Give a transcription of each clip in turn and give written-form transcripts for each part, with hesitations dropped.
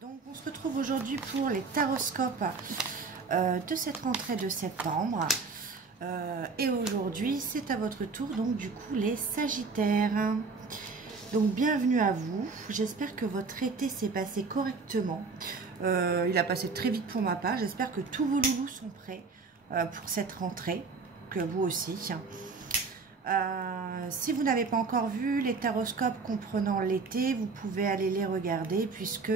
Donc on se retrouve aujourd'hui pour les taroscopes de cette rentrée de septembre. Et aujourd'hui c'est à votre tour, donc du coup les Sagittaires. Donc bienvenue à vous, j'espère que votre été s'est passé correctement. Il a passé très vite pour ma part, j'espère que tous vos loulous sont prêts pour cette rentrée, que vous aussi. Si vous n'avez pas encore vu les taroscopes comprenant l'été, vous pouvez aller les regarder puisque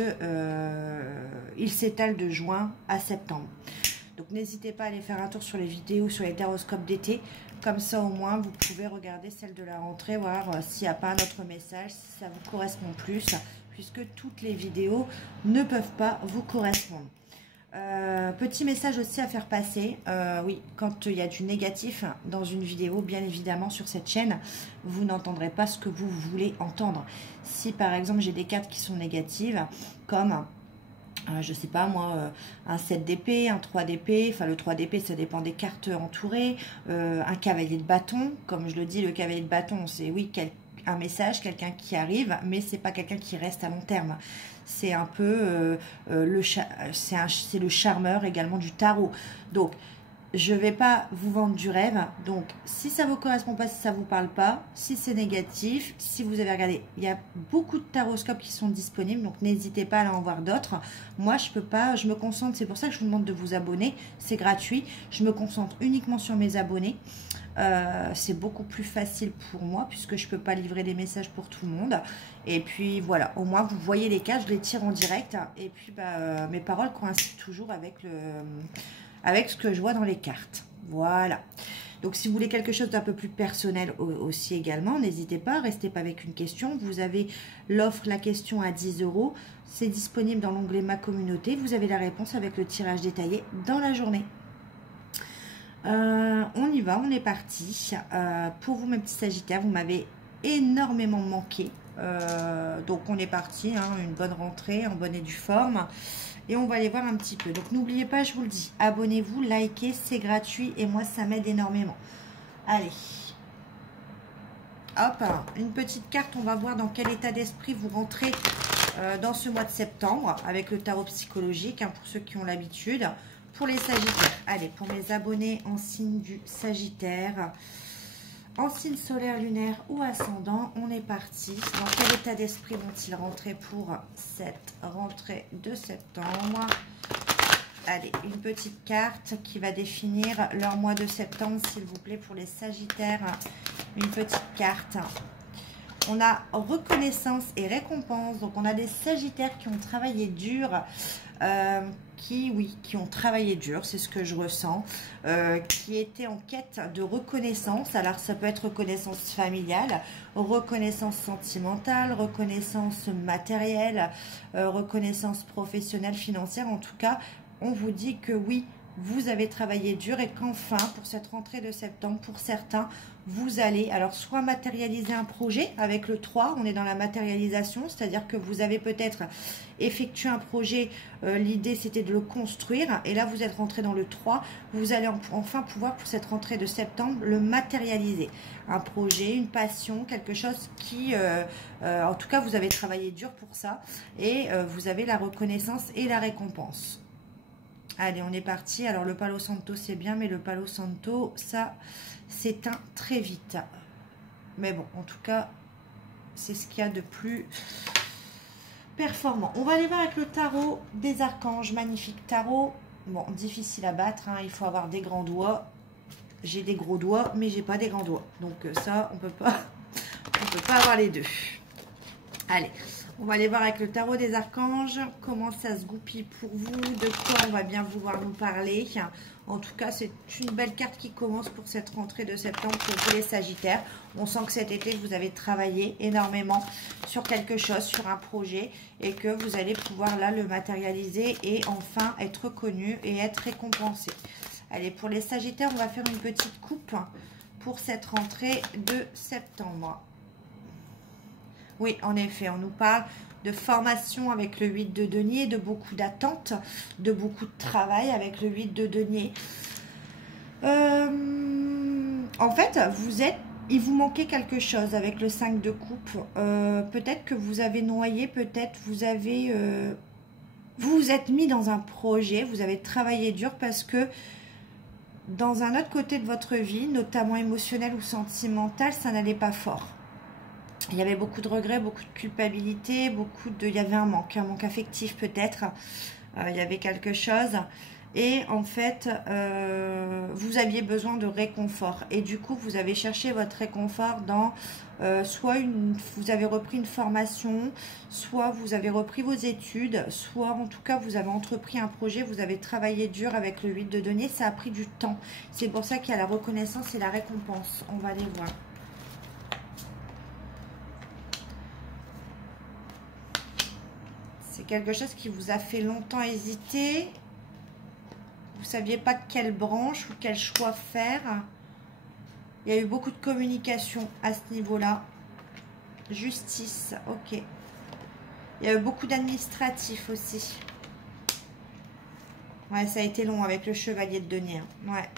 ils s'étalent de juin à septembre. Donc n'hésitez pas à aller faire un tour sur les vidéos, sur les taroscopes d'été. Comme ça au moins vous pouvez regarder celle de la rentrée, voir s'il n'y a pas un autre message, si ça vous correspond plus, puisque toutes les vidéos ne peuvent pas vous correspondre. Petit message aussi à faire passer, oui, quand il y a du négatif dans une vidéo, bien évidemment sur cette chaîne, vous n'entendrez pas ce que vous voulez entendre. Si par exemple j'ai des cartes qui sont négatives, comme, je sais pas moi, un 7 d'épée, un 3 d'épée, enfin le 3 d'épée ça dépend des cartes entourées, un cavalier de bâton, comme je le dis, le cavalier de bâton c'est oui, un message, quelqu'un qui arrive, mais c'est pas quelqu'un qui reste à long terme. C'est un peu c'est le charmeur également du tarot. Donc, je vais pas vous vendre du rêve. Donc, si ça vous correspond pas, si ça vous parle pas, si c'est négatif, si vous avez regardé, il y a beaucoup de taroscopes qui sont disponibles. Donc, n'hésitez pas à aller en voir d'autres. Moi, je peux pas, je me concentre. C'est pour ça que je vous demande de vous abonner. C'est gratuit. Je me concentre uniquement sur mes abonnés. C'est beaucoup plus facile pour moi puisque je peux pas livrer des messages pour tout le monde. Et puis voilà, au moins vous voyez les cartes, je les tire en direct et puis mes paroles coïncident toujours avec ce que je vois dans les cartes. Voilà. Donc si vous voulez quelque chose d'un peu plus personnel aussi également, n'hésitez pas, restez pas avec une question. Vous avez l'offre, la question à 10 €. C'est disponible dans l'onglet ma communauté. Vous avez la réponse avec le tirage détaillé dans la journée. On y va, on est parti. Pour vous mes petits Sagittaires, vous m'avez énormément manqué. Donc on est parti, hein, une bonne rentrée en bonne et due forme. Et on va aller voir un petit peu. Donc n'oubliez pas, je vous le dis, abonnez-vous, likez, c'est gratuit et moi ça m'aide énormément. Allez. Hop, une petite carte, on va voir dans quel état d'esprit vous rentrez dans ce mois de septembre avec le tarot psychologique, hein, pour ceux qui ont l'habitude. Pour les Sagittaires, allez, pour mes abonnés en signe du Sagittaire, en signe solaire, lunaire ou ascendant, on est parti. Dans quel état d'esprit vont-ils rentrer pour cette rentrée de septembre? Allez, une petite carte qui va définir leur mois de septembre, s'il vous plaît, pour les Sagittaires. Une petite carte. On a reconnaissance et récompense. Donc, on a des Sagittaires qui ont travaillé dur, qui ont travaillé dur, c'est ce que je ressens, qui étaient en quête de reconnaissance. Alors, ça peut être reconnaissance familiale, reconnaissance sentimentale, reconnaissance matérielle, reconnaissance professionnelle, financière. En tout cas, on vous dit que oui, vous avez travaillé dur et qu'enfin, pour cette rentrée de septembre, pour certains, vous allez alors soit matérialiser un projet avec le 3, on est dans la matérialisation, c'est-à-dire que vous avez peut-être effectué un projet, l'idée c'était de le construire, et là vous êtes rentré dans le 3, vous allez enfin pouvoir pour cette rentrée de septembre le matérialiser. Un projet, une passion, quelque chose qui, en tout cas vous avez travaillé dur pour ça, et vous avez la reconnaissance et la récompense. Allez, on est parti. Alors, le Palo Santo, c'est bien, mais le Palo Santo, ça s'éteint très vite. Mais bon, en tout cas, c'est ce qu'il y a de plus performant. On va aller voir avec le tarot des archanges. Magnifique tarot. Bon, difficile à battre, hein. Il faut avoir des grands doigts. J'ai des gros doigts, mais j'ai pas des grands doigts. Donc, ça, on peut pas avoir les deux. Allez. On va aller voir avec le tarot des archanges comment ça se goupille pour vous, de quoi on va bien vouloir nous parler. En tout cas, c'est une belle carte qui commence pour cette rentrée de septembre pour vous les Sagittaires. On sent que cet été, vous avez travaillé énormément sur quelque chose, sur un projet, et que vous allez pouvoir là le matérialiser et enfin être reconnu et être récompensé. Allez, pour les Sagittaires, on va faire une petite coupe pour cette rentrée de septembre. Oui, en effet, on nous parle de formation avec le 8 de denier, de beaucoup d'attentes, de beaucoup de travail avec le 8 de denier. En fait, il vous manquait quelque chose avec le 5 de coupe. Peut-être que vous avez noyé, peut-être vous avez vous vous êtes mis dans un projet, vous avez travaillé dur parce que dans un autre côté de votre vie, notamment émotionnel ou sentimental, ça n'allait pas fort. Il y avait beaucoup de regrets, beaucoup de culpabilité, il y avait un manque affectif peut-être. Il y avait quelque chose. Et en fait, vous aviez besoin de réconfort. Et du coup, vous avez cherché votre réconfort dans soit vous avez repris une formation, soit vous avez repris vos études, soit en tout cas, vous avez entrepris un projet, vous avez travaillé dur avec le 8 de denier. Ça a pris du temps. C'est pour ça qu'il y a la reconnaissance et la récompense. On va les voir. C'est quelque chose qui vous a fait longtemps hésiter. Vous ne saviez pas quelle branche ou quel choix faire. Il y a eu beaucoup de communication à ce niveau-là. Justice, ok. Il y a eu beaucoup d'administratifs aussi. Ouais, ça a été long avec le chevalier de denier. Ouais.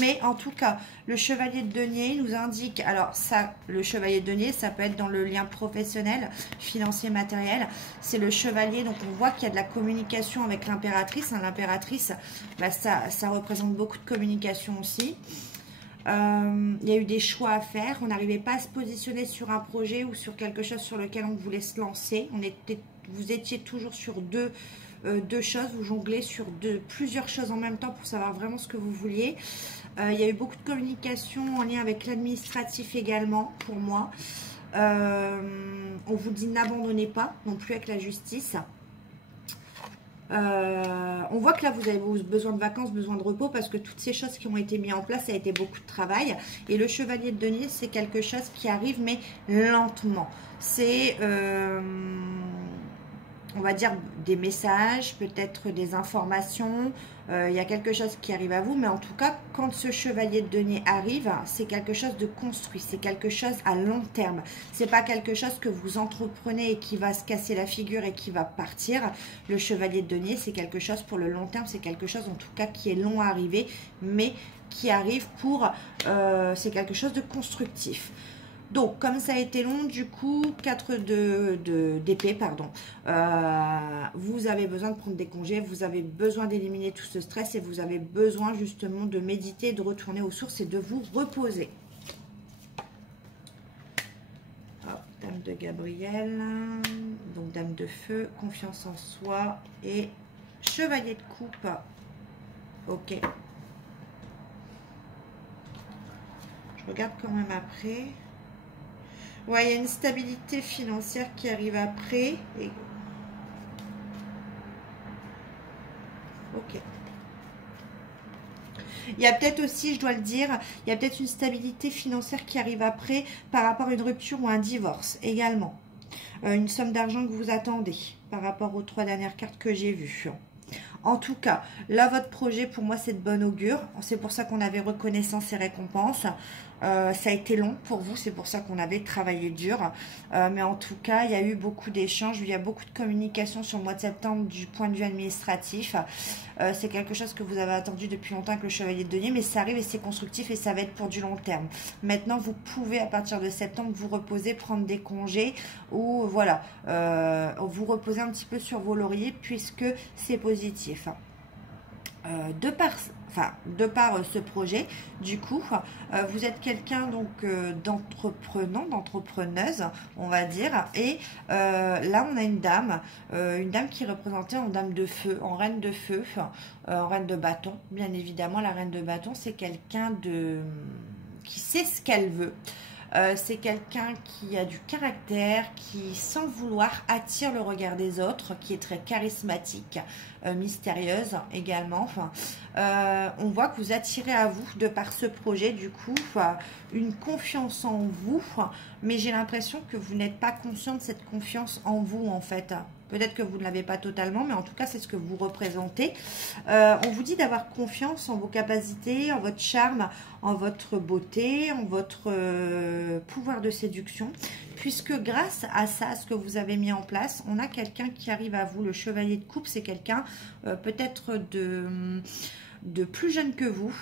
Mais en tout cas, le chevalier de denier nous indique, alors ça, le chevalier de denier, ça peut être dans le lien professionnel, financier, matériel. C'est le chevalier, donc on voit qu'il y a de la communication avec l'impératrice. L'impératrice, bah, ça représente beaucoup de communication aussi. Il y a eu des choix à faire. On n'arrivait pas à se positionner sur un projet ou sur quelque chose sur lequel on voulait se lancer. Vous étiez toujours sur deux choses, vous jonglez sur plusieurs choses en même temps pour savoir vraiment ce que vous vouliez. Il y a eu beaucoup de communication en lien avec l'administratif également pour moi. On vous dit n'abandonnez pas non plus avec la justice. On voit que là vous avez besoin de vacances, besoin de repos parce que toutes ces choses qui ont été mises en place, ça a été beaucoup de travail. Et le chevalier de denier, c'est quelque chose qui arrive mais lentement. C'est on va dire des messages, peut-être des informations, il y a quelque chose qui arrive à vous, mais en tout cas, quand ce chevalier de denier arrive, c'est quelque chose de construit, c'est quelque chose à long terme. C'est pas quelque chose que vous entreprenez et qui va se casser la figure et qui va partir. Le chevalier de denier, c'est quelque chose pour le long terme, c'est quelque chose en tout cas qui est long à arriver, mais qui arrive pour, c'est quelque chose de constructif. Donc, comme ça a été long, du coup, 4 d'épée, pardon. Vous avez besoin de prendre des congés, vous avez besoin d'éliminer tout ce stress et vous avez besoin justement de méditer, de retourner aux sources et de vous reposer. Hop, Dame de Gabriel, donc Dame de Feu, confiance en soi et Chevalier de Coupe. Ok. Je regarde quand même après. Ouais, il y a une stabilité financière qui arrive après. Et... ok. Il y a peut-être aussi, je dois le dire, il y a peut-être une stabilité financière qui arrive après par rapport à une rupture ou un divorce également. Une somme d'argent que vous attendez par rapport aux 3 dernières cartes que j'ai vues. En tout cas, là, votre projet, pour moi, c'est de bon augure. C'est pour ça qu'on avait reconnaissance et récompense. Ça a été long pour vous, c'est pour ça qu'on avait travaillé dur. Mais en tout cas, il y a eu beaucoup d'échanges, il y a beaucoup de communication sur le mois de septembre du point de vue administratif. C'est quelque chose que vous avez attendu depuis longtemps avec le chevalier de denier, mais ça arrive et c'est constructif et ça va être pour du long terme. Maintenant, vous pouvez, à partir de septembre, vous reposer, prendre des congés ou voilà, vous reposer un petit peu sur vos lauriers puisque c'est positif. De par ce projet, du coup, vous êtes quelqu'un donc d'entreprenant, d'entrepreneuse, on va dire. Et là, on a une dame qui est représentée en dame de feu, en reine de feu, en reine de bâton. Bien évidemment, la reine de bâton, c'est quelqu'un qui sait ce qu'elle veut. C'est quelqu'un qui a du caractère, qui sans le vouloir attire le regard des autres, qui est très charismatique, mystérieuse également. Enfin, on voit que vous attirez à vous, de par ce projet, du coup, une confiance en vous, mais j'ai l'impression que vous n'êtes pas conscient de cette confiance en vous, en fait. Peut-être que vous ne l'avez pas totalement, mais en tout cas, c'est ce que vous représentez. On vous dit d'avoir confiance en vos capacités, en votre charme, en votre beauté, en votre pouvoir de séduction. Puisque grâce à ça, à ce que vous avez mis en place, on a quelqu'un qui arrive à vous. Le chevalier de coupe, c'est quelqu'un peut-être de plus jeune que vous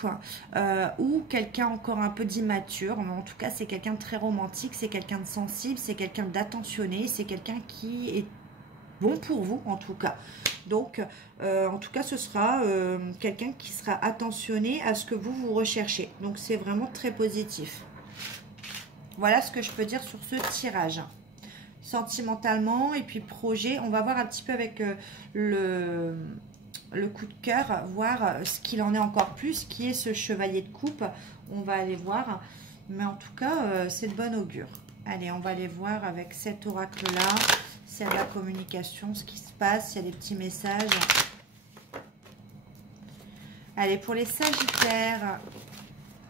ou quelqu'un encore un peu d'immature, mais en tout cas, c'est quelqu'un de très romantique, c'est quelqu'un de sensible, c'est quelqu'un d'attentionné, c'est quelqu'un qui est bon pour vous en tout cas. Donc, en tout cas, ce sera quelqu'un qui sera attentionné à ce que vous recherchez. Donc, c'est vraiment très positif. Voilà ce que je peux dire sur ce tirage. Sentimentalement et puis projet, on va voir un petit peu avec le coup de cœur, voir ce qu'il en est encore plus, qui est ce chevalier de coupe. On va aller voir. Mais en tout cas, c'est de bon augure. Allez, on va aller voir avec cet oracle-là. C'est de la communication, ce qui se passe, il y a des petits messages. Allez, pour les Sagittaires.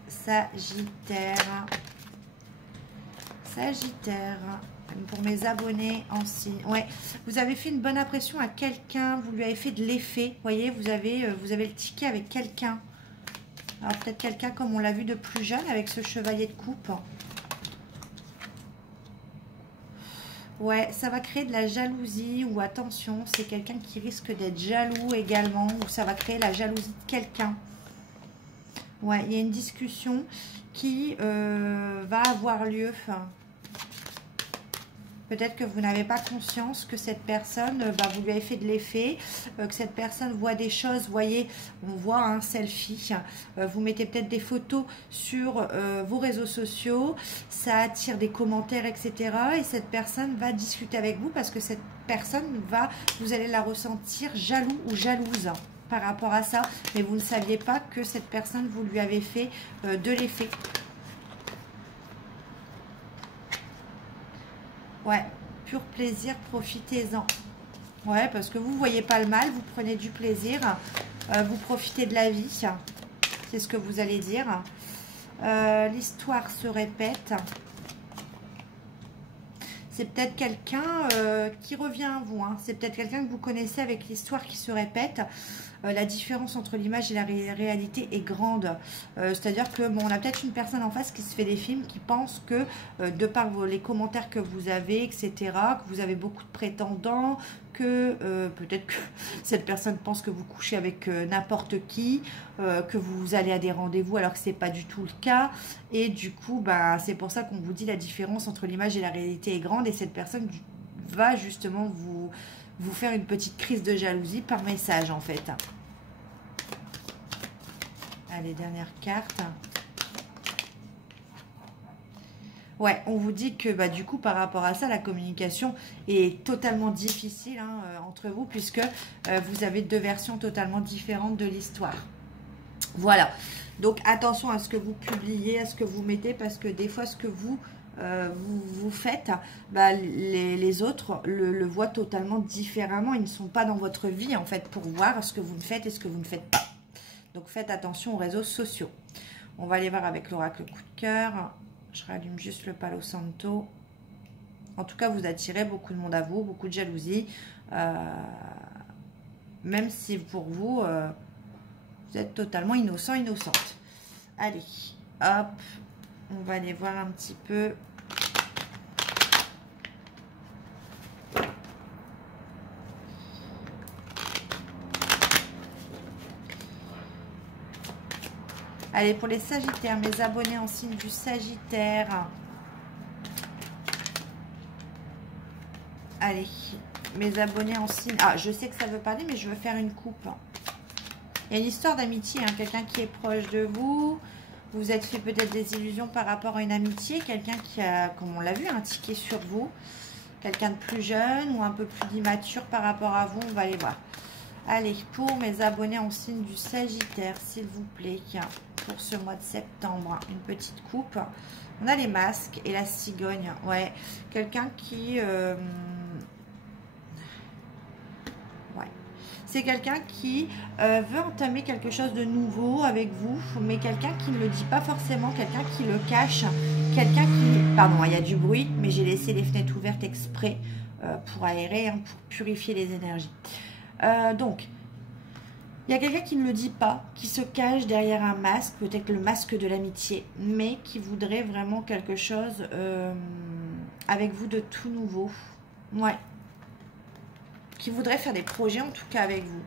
Sagittaire. Pour mes abonnés en signe. Ouais, vous avez fait une bonne impression à quelqu'un, vous lui avez fait de l'effet. Vous voyez, vous avez le ticket avec quelqu'un. Alors peut-être quelqu'un comme on l'a vu de plus jeune avec ce chevalier de coupe. Ouais, ça va créer de la jalousie ou attention, c'est quelqu'un qui risque d'être jaloux également ou ça va créer la jalousie de quelqu'un. Ouais, il y a une discussion qui va avoir lieu. Peut-être que vous n'avez pas conscience que cette personne, vous lui avez fait de l'effet, que cette personne voit des choses. Vous voyez, on voit un selfie. Vous mettez peut-être des photos sur vos réseaux sociaux. Ça attire des commentaires, etc. Et cette personne va discuter avec vous parce que cette personne vous allez la ressentir jaloux ou jalouse par rapport à ça. Mais vous ne saviez pas que cette personne, vous lui avez fait de l'effet. Ouais, pur plaisir, profitez-en. Ouais, parce que vous ne voyez pas le mal, vous prenez du plaisir, vous profitez de la vie. C'est ce que vous allez dire. L'histoire se répète. C'est peut-être quelqu'un qui revient à vous. Hein. C'est peut-être quelqu'un que vous connaissez avec l'histoire qui se répète. La différence entre l'image et la réalité est grande. C'est-à-dire que on a peut-être une personne en face qui se fait des films, qui pense que de par les commentaires que vous avez, etc., que vous avez beaucoup de prétendants, que peut-être que cette personne pense que vous couchez avec n'importe qui, que vous allez à des rendez-vous alors que ce n'est pas du tout le cas. Et du coup, c'est pour ça qu'on vous dit la différence entre l'image et la réalité est grande. Et cette personne va justement vous faire une petite crise de jalousie par message en fait. Allez, dernière carte. Ouais, on vous dit que du coup, par rapport à ça, la communication est totalement difficile entre vous puisque vous avez deux versions totalement différentes de l'histoire. Voilà. Donc, attention à ce que vous publiez, à ce que vous mettez parce que des fois, ce que vous faites, les autres le voient totalement différemment. Ils ne sont pas dans votre vie en fait pour voir ce que vous faites et ce que vous ne faites pas. Donc faites attention aux réseaux sociaux. On va aller voir avec l'oracle coup de cœur. Je rallume juste le Palo Santo. En tout cas, vous attirez beaucoup de monde à vous, beaucoup de jalousie. Même si pour vous, vous êtes totalement innocent, innocente. Allez, hop. On va aller voir un petit peu. Allez, pour les Sagittaires, mes abonnés en signe du Sagittaire. Allez, mes abonnés en signe... Ah, je sais que ça veut parler, mais je veux faire une coupe. Il y a une histoire d'amitié, quelqu'un qui est proche de vous. Vous êtes fait peut-être des illusions par rapport à une amitié. Quelqu'un qui a, comme on l'a vu, un ticket sur vous. Quelqu'un de plus jeune ou un peu plus immature par rapport à vous. On va aller voir. Allez, pour mes abonnés en signe du Sagittaire, s'il vous plaît, pour ce mois de septembre, une petite coupe. On a les masques et la cigogne. Ouais, quelqu'un qui... C'est quelqu'un qui veut entamer quelque chose de nouveau avec vous, mais quelqu'un qui ne le dit pas forcément, quelqu'un qui le cache, quelqu'un qui... Pardon, il y a du bruit, mais j'ai laissé les fenêtres ouvertes exprès pour aérer, pour purifier les énergies. Donc, il y a quelqu'un qui ne le dit pas, qui se cache derrière un masque, peut-être le masque de l'amitié, mais qui voudrait vraiment quelque chose avec vous de tout nouveau. Ouais. Qui voudrait faire des projets en tout cas avec vous.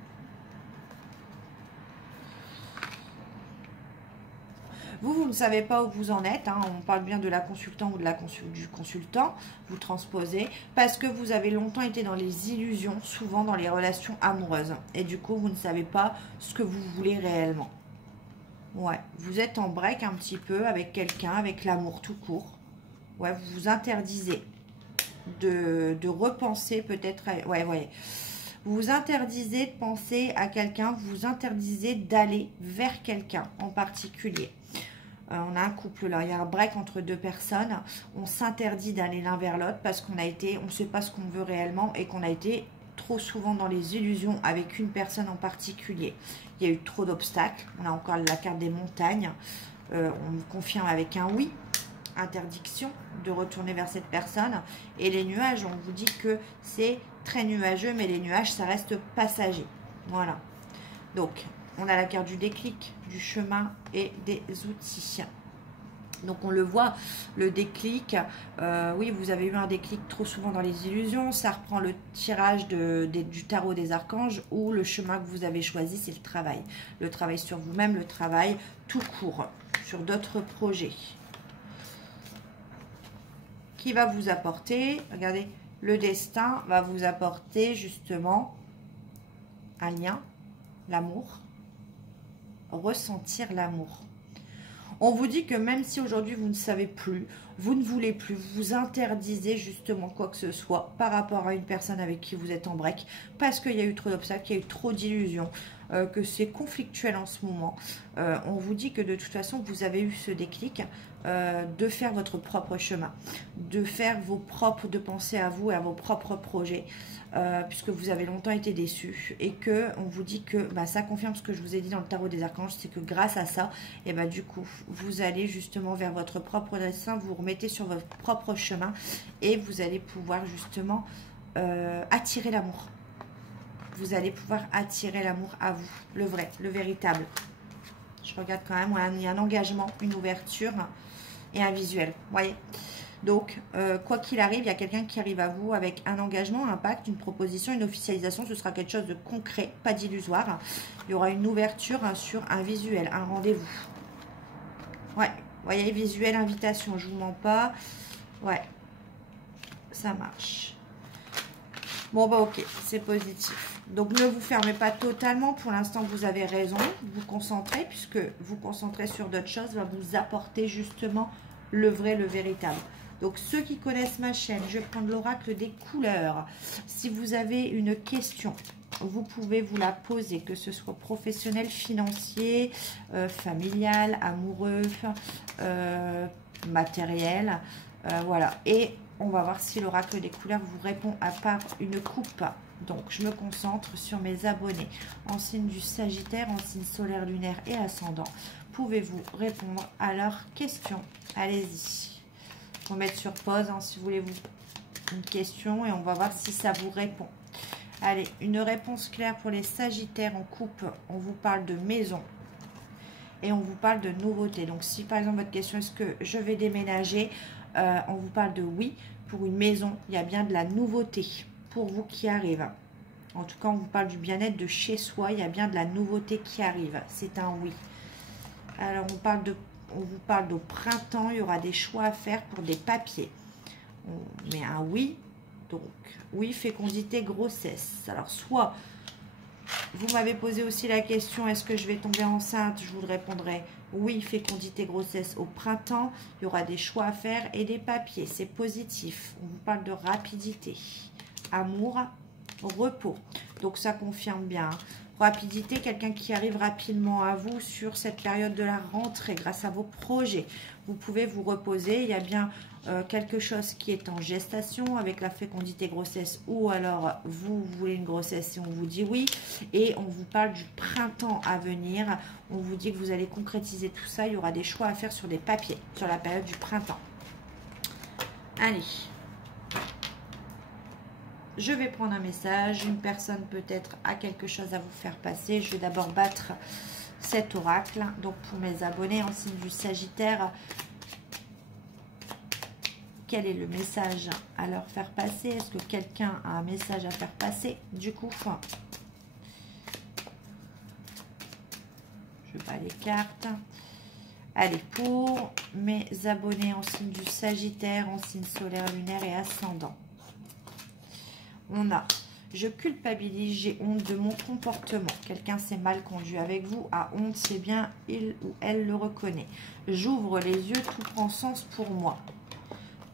Vous ne savez pas où vous en êtes, hein, on parle bien de la consultante ou de du consultant, vous transposez, parce que vous avez longtemps été dans les illusions, souvent dans les relations amoureuses. Et du coup, vous ne savez pas ce que vous voulez réellement. Ouais, vous êtes en break un petit peu avec quelqu'un, avec l'amour tout court. Ouais, vous vous interdisez de repenser peut-être... Ouais. Vous vous interdisez de penser à quelqu'un, vous vous interdisez d'aller vers quelqu'un en particulier. On a un couple là, il y a un break entre deux personnes. On s'interdit d'aller l'un vers l'autre parce qu'on a été, on ne sait pas ce qu'on veut réellement et qu'on a été trop souvent dans les illusions avec une personne en particulier. Il y a eu trop d'obstacles. On a encore la carte des montagnes. On confirme avec un oui. Interdiction de retourner vers cette personne. Et les nuages, on vous dit que c'est très nuageux, mais les nuages, ça reste passager. Voilà. Donc, on a la carte du déclic, du chemin et des outils. Donc on le voit, le déclic, oui, vous avez eu un déclic trop souvent dans les illusions, ça reprend le tirage du tarot des archanges, où le chemin que vous avez choisi, c'est le travail sur vous-même, le travail tout court, sur d'autres projets, qui va vous apporter, regardez, le destin va vous apporter justement un lien, l'amour, ressentir l'amour. On vous dit que même si aujourd'hui vous ne savez plus, vous ne voulez plus, vous vous interdisez justement quoi que ce soit par rapport à une personne avec qui vous êtes en break, parce qu'il y a eu trop d'obstacles, il y a eu trop d'illusions, que c'est conflictuel en ce moment. On vous dit que de toute façon vous avez eu ce déclic de faire votre propre chemin, de faire de penser à vous et à vos propres projets, puisque vous avez longtemps été déçus, et que on vous dit que ça confirme ce que je vous ai dit dans le tarot des archanges, c'est que grâce à ça, et du coup vous allez justement vers votre propre destin, vous remettez sur votre propre chemin et vous allez pouvoir justement attirer l'amour. Vous allez pouvoir attirer l'amour à vous, le vrai, le véritable. Je regarde quand même, il y a un engagement, une ouverture et un visuel, vous voyez. Donc, quoi qu'il arrive, il y a quelqu'un qui arrive à vous avec un engagement, un pacte, une proposition, une officialisation. Ce sera quelque chose de concret, pas d'illusoire. Il y aura une ouverture sur un visuel, un rendez-vous. Ouais, vous voyez, visuel, invitation, je vous mens pas. Ouais, ça marche. Bon, ok, c'est positif. Donc, ne vous fermez pas totalement. Pour l'instant, vous avez raison. Vous concentrez, puisque vous concentrez sur d'autres choses, va vous apporter justement le vrai, le véritable. Donc, ceux qui connaissent ma chaîne, je vais prendre l'oracle des couleurs. Si vous avez une question, vous pouvez vous la poser, que ce soit professionnel, financier, familial, amoureux, matériel. Voilà. Et on va voir si l'oracle des couleurs vous répond à part une coupe. Donc, je me concentre sur mes abonnés en signe du Sagittaire, en signe solaire, lunaire et ascendant. Pouvez-vous répondre à leurs questions? Allez-y. Il faut mettre sur pause si vous voulez une question et on va voir si ça vous répond. Allez, une réponse claire pour les Sagittaires en couple. On vous parle de maison et on vous parle de nouveauté. Donc, si par exemple votre question est-ce que je vais déménager, on vous parle de oui. Pour une maison, il y a bien de la nouveauté pour vous qui arrive. En tout cas, on vous parle du bien-être de chez soi. Il y a bien de la nouveauté qui arrive. C'est un oui. Alors, on vous parle de printemps. Il y aura des choix à faire pour des papiers. On met un oui. Donc, oui, fécondité, grossesse. Alors, soit, vous m'avez posé aussi la question, est-ce que je vais tomber enceinte? Je vous répondrai oui, fécondité, grossesse au printemps. Il y aura des choix à faire et des papiers. C'est positif. On vous parle de rapidité. Amour, repos. Donc, ça confirme bien. Rapidité, quelqu'un qui arrive rapidement à vous sur cette période de la rentrée grâce à vos projets. Vous pouvez vous reposer. Il y a bien quelque chose qui est en gestation avec la fécondité grossesse, ou alors vous voulez une grossesse et on vous dit oui. Et on vous parle du printemps à venir. On vous dit que vous allez concrétiser tout ça. Il y aura des choix à faire sur des papiers sur la période du printemps. Allez. Je vais prendre un message. Une personne peut-être a quelque chose à vous faire passer. Je vais d'abord battre cet oracle. Donc pour mes abonnés en signe du Sagittaire, quel est le message à leur faire passer? Est-ce que quelqu'un a un message à faire passer? Du coup, je bats les cartes. Allez, pour mes abonnés en signe du Sagittaire, en signe solaire, lunaire et ascendant. On a, je culpabilise, j'ai honte de mon comportement. Quelqu'un s'est mal conduit avec vous, a honte, c'est bien, il ou elle le reconnaît. J'ouvre les yeux, tout prend sens pour moi.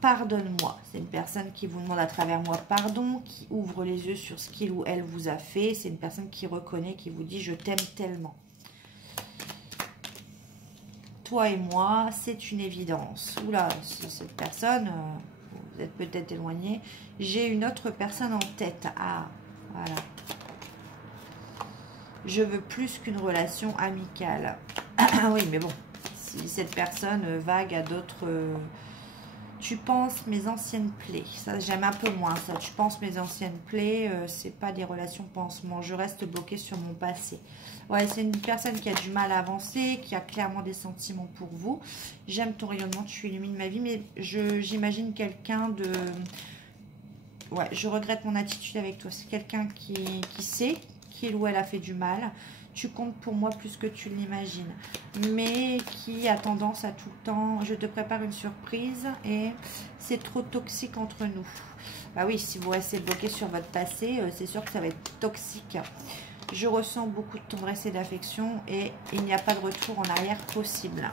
Pardonne-moi. C'est une personne qui vous demande à travers moi pardon, qui ouvre les yeux sur ce qu'il ou elle vous a fait. C'est une personne qui reconnaît, qui vous dit je t'aime tellement. Toi et moi, c'est une évidence. Oula, cette personne, vous êtes peut-être éloigné. J'ai une autre personne en tête. Ah, voilà. Je veux plus qu'une relation amicale. Ah oui, mais bon, si cette personne vague à d'autres... tu penses mes anciennes plaies. Ça, j'aime un peu moins ça. Tu penses mes anciennes plaies, c'est pas des relations pansements. Je reste bloquée sur mon passé. Ouais, c'est une personne qui a du mal à avancer, qui a clairement des sentiments pour vous. J'aime ton rayonnement, tu illumines ma vie, mais j'imagine quelqu'un de... Ouais, je regrette mon attitude avec toi. C'est quelqu'un qui sait qu'il ou elle a fait du mal. Tu comptes pour moi plus que tu l'imagines. Mais qui a tendance à tout le temps... Je te prépare une surprise et c'est trop toxique entre nous. Bah oui, si vous restez bloqué sur votre passé, c'est sûr que ça va être toxique. Je ressens beaucoup de tendresse et d'affection et il n'y a pas de retour en arrière possible.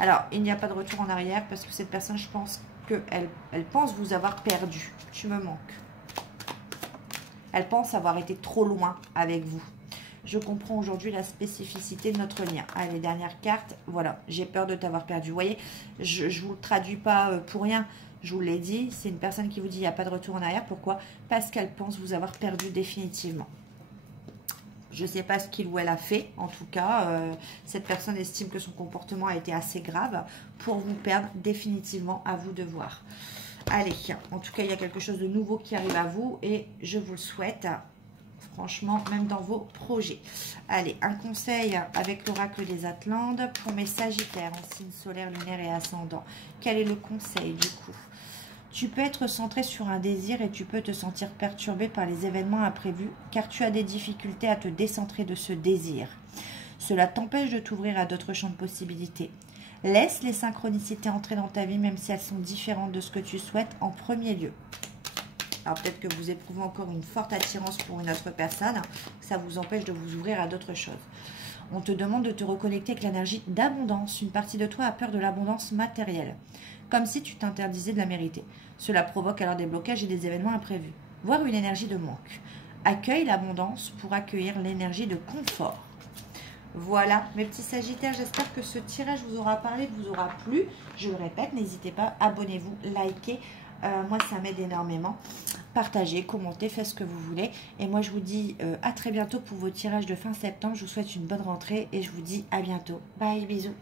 Alors, il n'y a pas de retour en arrière parce que cette personne, je pense qu'elle pense vous avoir perdu. Tu me manques. Elle pense avoir été trop loin avec vous. Je comprends aujourd'hui la spécificité de notre lien. Allez, dernière carte. Voilà, j'ai peur de t'avoir perdu. Vous voyez, je ne vous le traduis pas pour rien. Je vous l'ai dit, c'est une personne qui vous dit il n'y a pas de retour en arrière. Pourquoi? Parce qu'elle pense vous avoir perdu définitivement. Je ne sais pas ce qu'il ou elle a fait. En tout cas, cette personne estime que son comportement a été assez grave pour vous perdre définitivement. À vous de voir. Allez, en tout cas, il y a quelque chose de nouveau qui arrive à vous et je vous le souhaite. Franchement, même dans vos projets. Allez, un conseil avec l'oracle des Atlantes pour mes Sagittaires en signe solaire, lunaire et ascendant. Quel est le conseil du coup? Tu peux être centré sur un désir et tu peux te sentir perturbé par les événements imprévus car tu as des difficultés à te décentrer de ce désir. Cela t'empêche de t'ouvrir à d'autres champs de possibilités. Laisse les synchronicités entrer dans ta vie même si elles sont différentes de ce que tu souhaites en premier lieu. Alors peut-être que vous éprouvez encore une forte attirance pour une autre personne, ça vous empêche de vous ouvrir à d'autres choses. On te demande de te reconnecter avec l'énergie d'abondance. Une partie de toi a peur de l'abondance matérielle, comme si tu t'interdisais de la mériter. Cela provoque alors des blocages et des événements imprévus, voire une énergie de manque. Accueille l'abondance pour accueillir l'énergie de confort. Voilà, mes petits Sagittaires, j'espère que ce tirage vous aura parlé, vous aura plu. Je le répète, n'hésitez pas, abonnez-vous, likez. Moi, ça m'aide énormément. Partagez, commentez, faites ce que vous voulez. Et moi, je vous dis à très bientôt pour vos tirages de fin septembre. Je vous souhaite une bonne rentrée et je vous dis à bientôt. Bye, bisous.